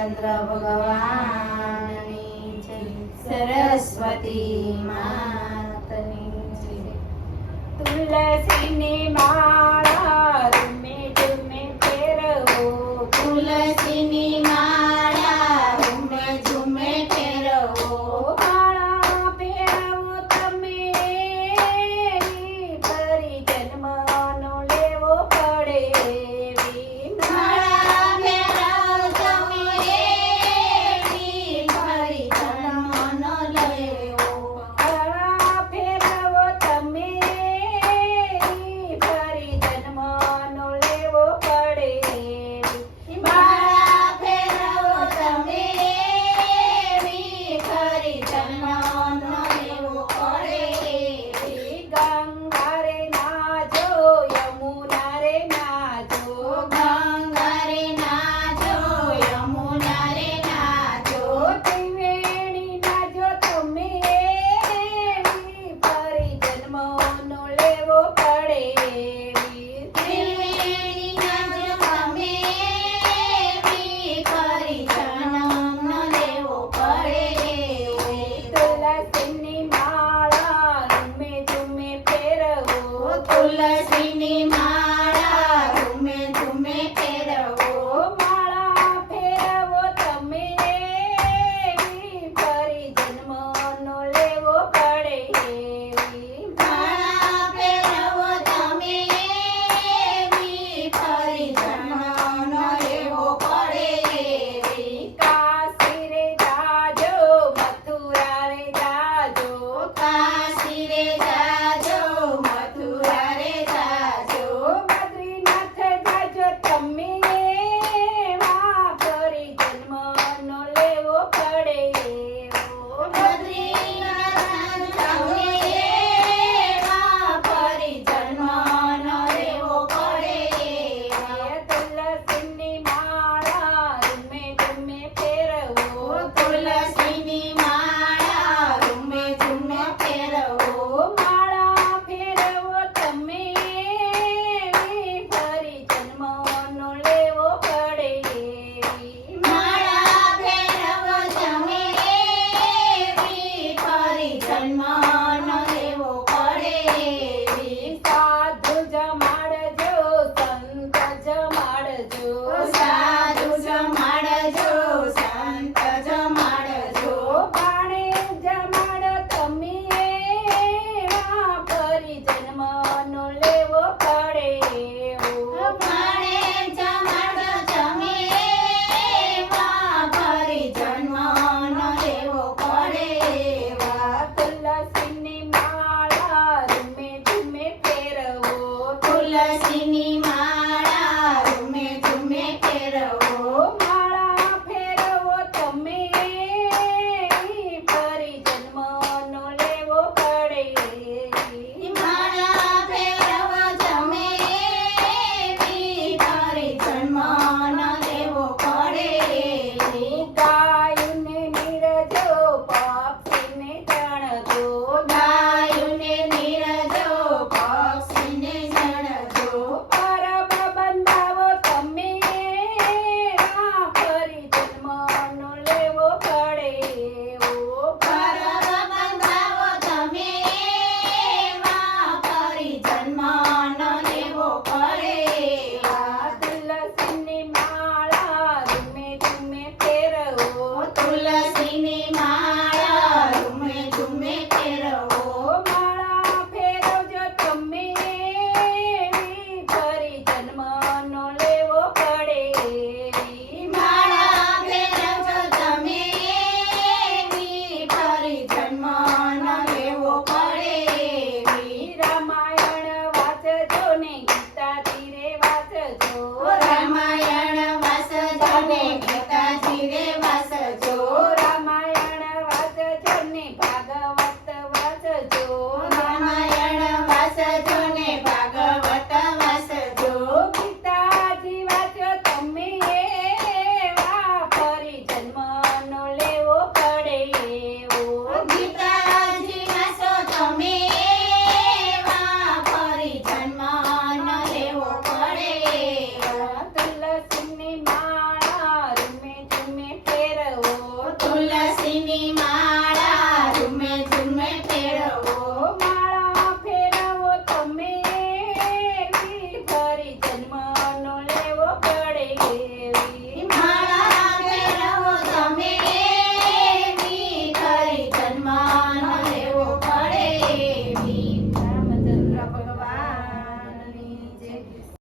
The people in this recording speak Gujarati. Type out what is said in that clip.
રામચંદ્ર ભગવાનની સરસ્વતી માતની જય. તુલસીની માં Hey. શિવે જા.